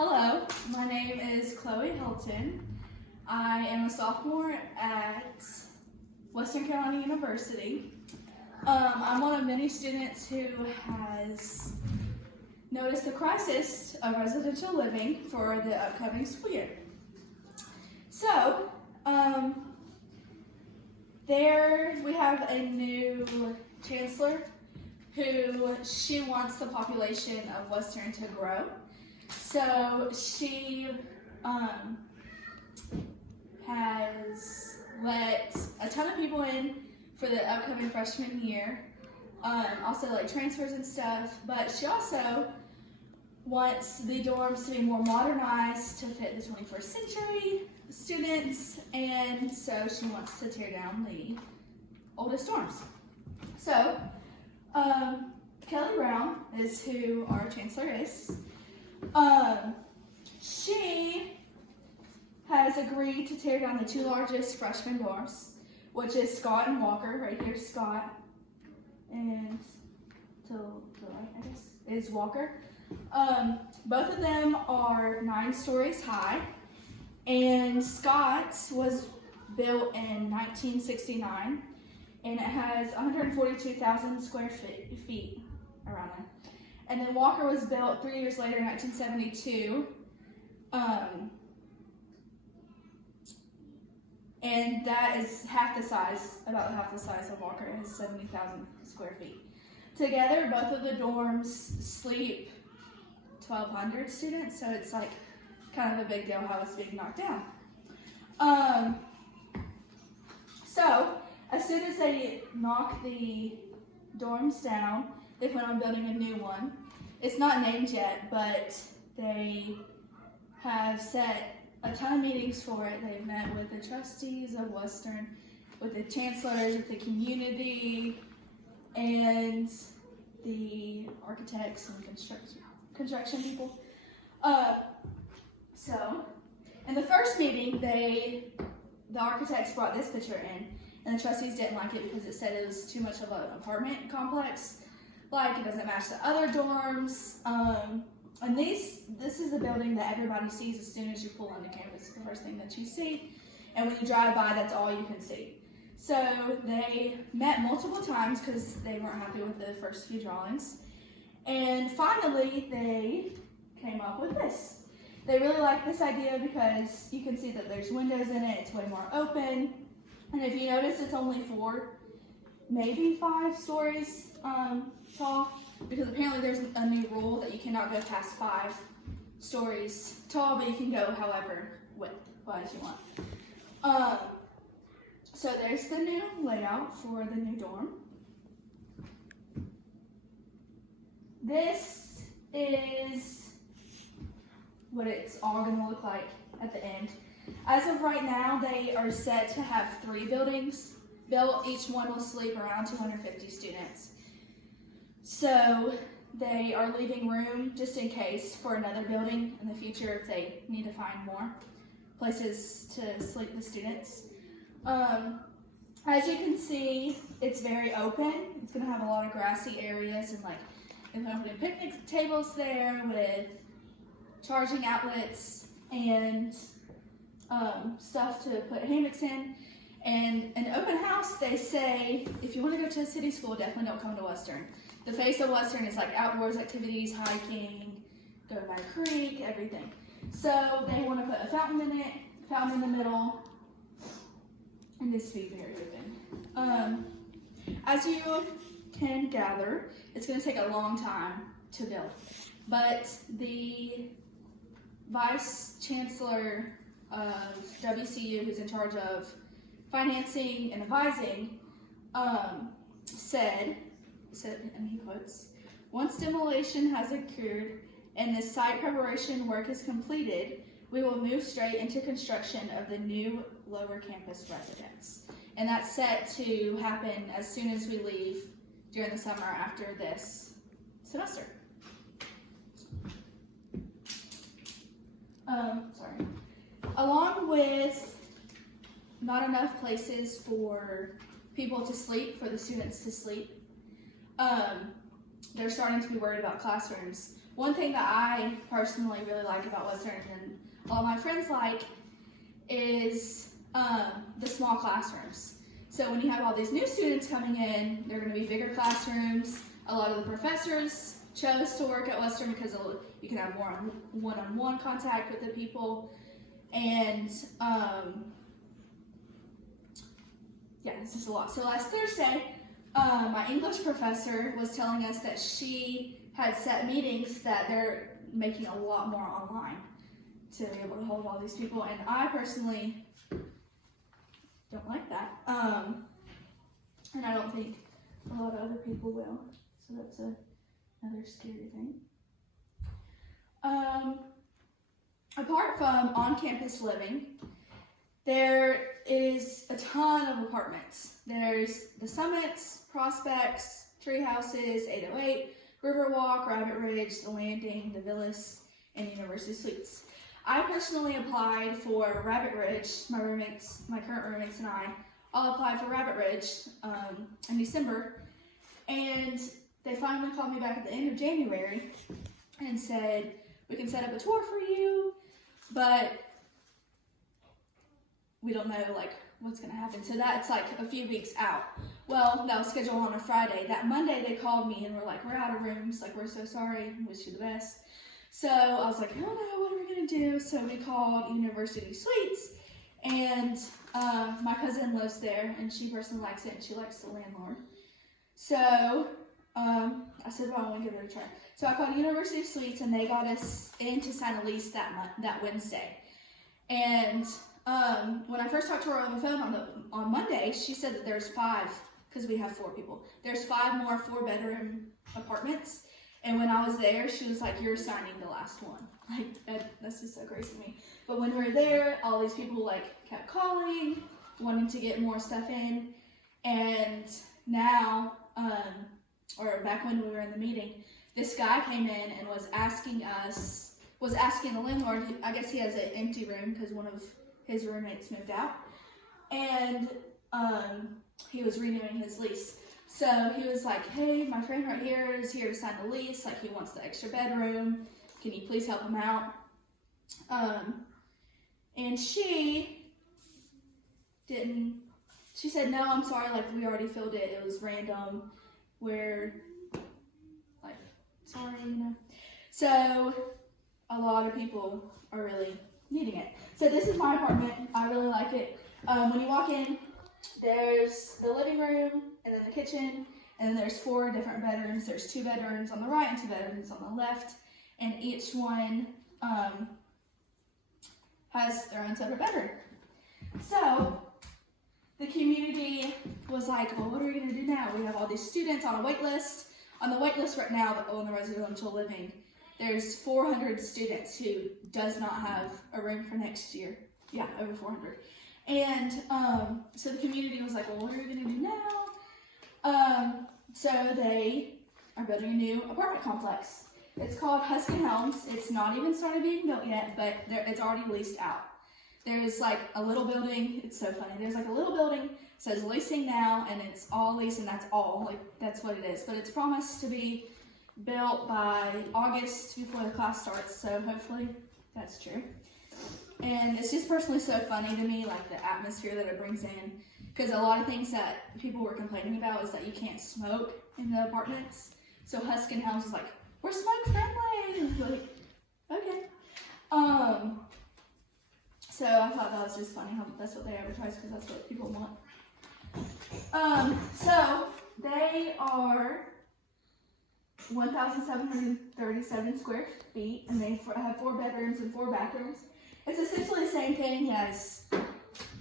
Hello, my name is Chloe Hilton. I am a sophomore at Western Carolina University. I'm one of many students who has noticed the crisis of residential living for the upcoming school year. So, we have a new chancellor who she wants the population of Western to grow. So she has let a ton of people in for the upcoming freshman year, also like transfers and stuff, but she also wants the dorms to be more modernized to fit the 21st century students, and so she wants to tear down the oldest dorms. So Kelly Brown is who our chancellor is. She has agreed to tear down the two largest freshman dorms, which is Scott and Walker. Right here, Scott, and to the right, I guess, is Walker. Both of them are 9 stories high, and Scott was built in 1969, and it has 142,000 square feet around there. And then Walker was built 3 years later in 1972. And that is about half the size of Walker. It has 70,000 square feet. Together, both of the dorms sleep 1,200 students, so it's like kind of a big deal how it's being knocked down. So, as soon as they knock the dorms down, they plan on building a new one. It's not named yet, but they have set a ton of meetings for it. They've met with the trustees of Western, with the chancellors, with the community, and the architects and construction people. So, in the first meeting, the architects brought this picture in, and the trustees didn't like it because it said it was too much of an apartment complex. Like, it doesn't match the other dorms. And this is the building that everybody sees as soon as you pull onto campus. It's the first thing that you see. And when you drive by, that's all you can see. So they met multiple times because they weren't happy with the first few drawings. And finally, they came up with this. They really like this idea because you can see that there's windows in it. It's way more open. And if you notice, it's only 4, maybe 5 stories tall, because apparently there's a new rule that you cannot go past 5 stories tall, but you can go however width you want. So there's the new layout for the new dorm. This is what it's all going to look like at the end. As of right now, they are set to have 3 buildings built. Each one will sleep around 250 students. So they are leaving room just in case for another building in the future if they need to find more places to sleep the students. As you can see, it's very open. It's going to have a lot of grassy areas, and like they're going to put picnic tables there with charging outlets and stuff to put hammocks in. And an open house, they say, if you want to go to a city school, definitely don't come to Western. The face of Western is like outdoors activities, hiking, going by a creek, everything. So they want to put a fountain in it, fountain in the middle, and just be very open. As you can gather, it's going to take a long time to build. But the Vice Chancellor of WCU, who's in charge of financing and advising, said, and he quotes, "Once demolition has occurred and the site preparation work is completed, we will move straight into construction of the new lower campus residence." And that's set to happen as soon as we leave during the summer after this semester. Along with not enough places for people to sleep, for the students to sleep, they're starting to be worried about classrooms one thing that I personally really like about Western and all my friends like is the small classrooms. So when you have all these new students coming in, they're going to be bigger classrooms. A lot of the professors chose to work at Western because you can have more one-on-one contact with the people. And yeah, this is a lot. So last Thursday, my English professor was telling us that she had set meetings that they're making a lot more online to be able to hold all these people. And I personally don't like that. And I don't think a lot of other people will. So that's another scary thing. Apart from on-campus living, there is a ton of apartments. There's the Summits, Prospects, Tree Houses, 808, Riverwalk, Rabbit Ridge, The Landing, The Villas, and University Suites. I personally applied for Rabbit Ridge. My current roommates and I all applied for Rabbit Ridge in December, and they finally called me back at the end of January and said, we can set up a tour for you, but we don't know like what's gonna happen. So that's like a few weeks out. Well, that was scheduled on a Friday. That Monday they called me and were like, we're out of rooms, like we're so sorry, wish you the best. So I was like, oh no, what are we gonna do? So we called University Suites, and my cousin lives there and she personally likes it and she likes the landlord. So I said, well, I want to give it a try. So I called University Suites and they got us in to sign a lease that Wednesday. And when I first talked to her on the phone on Monday, she said that there's 5, because we have 4 people. There's 5 more 4-bedroom apartments. And when I was there, she was like, you're signing the last one. Like, that's just so crazy to me. But when we were there, all these people like kept calling, wanting to get more stuff in. And now, or back when we were in the meeting, this guy came in and was asking the landlord, I guess he has an empty room because one of his roommates moved out. And he was renewing his lease. So he was like, hey, my friend right here is here to sign the lease. Like, he wants the extra bedroom. Can you please help him out? And she said, no, I'm sorry, like, we already filled it. It was random. We're, like, sorry, you know. So a lot of people are really needing it. So this is my apartment. I really like it. When you walk in, there's the living room, and then the kitchen, and then there's 4 different bedrooms. There's 2 bedrooms on the right and 2 bedrooms on the left, and each one has their own separate bedroom. So the community was like, well, what are we going to do now? We have all these students on a wait list. On the wait list right now on the residential living, there's 400 students who does not have a room for next year. Yeah, over 400. And so the community was like, well, what are we going to do now? So they are building a new apartment complex. It's called Huskin Helms. It's not even started being built yet, but it's already leased out. There's like a little building. It's so funny. There's like a little building, says leasing now, and it's all leased, and that's all. Like, that's what it is. But it's promised to be built by August before the class starts, so hopefully that's true. And it's just personally so funny to me, like the atmosphere that it brings in, because a lot of things that people were complaining about is that you can't smoke in the apartments. So Huskin Helms is like, we're smoke friendly. Like, okay. So I thought that was just funny how that's what they advertise, because that's what people want. So they are 1,737 square feet, and they have 4 bedrooms and 4 bathrooms. It's essentially the same thing as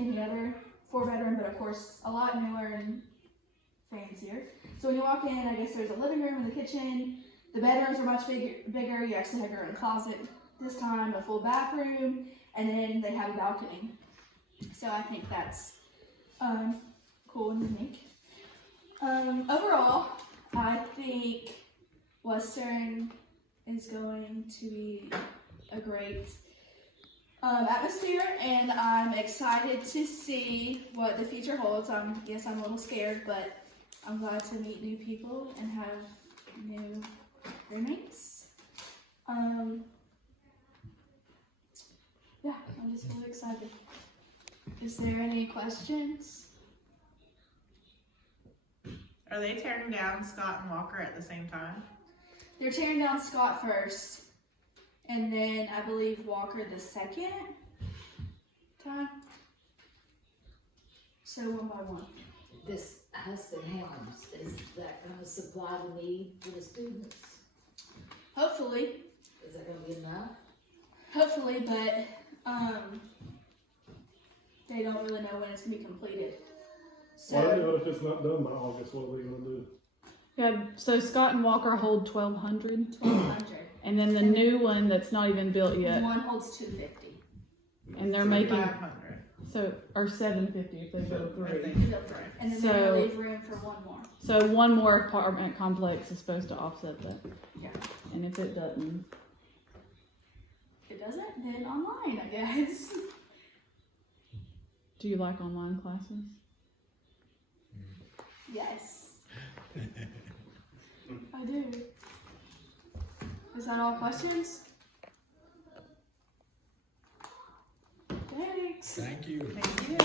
any other 4-bedroom, but of course a lot newer and fancier. So when you walk in, I guess there's a living room and the kitchen. The bedrooms are much bigger. You actually have your own closet this time, a full bathroom, and then they have a balcony. So I think that's cool and unique. Overall, I think Western is going to be a great atmosphere, and I'm excited to see what the future holds. Yes, I'm a little scared, but I'm glad to meet new people and have new roommates. Yeah, I'm just really excited. Is there any questions? Are they tearing down Scott and Walker at the same time? They're tearing down Scott first, and then I believe Walker the second time. So one by one. This Huston Helms, is that gonna supply the need for the students? Hopefully, Is that gonna be enough? hopefully, but they don't really know when it's gonna be completed. Well, you So know, if it's not done by August, what are we gonna do? Yeah, so Scott and Walker hold 1,200, 1,200. and then the new one that's not even built yet, One holds 250. and they're making 500. or 750 if they build I three. think. And then So- they're gonna leave room for one more. So one more apartment complex is supposed to offset that. Yeah. And if it doesn't, If it doesn't, then online, I guess. do you like online classes? Yes. I do. Is that all questions? Thanks. Thank you. Thank you.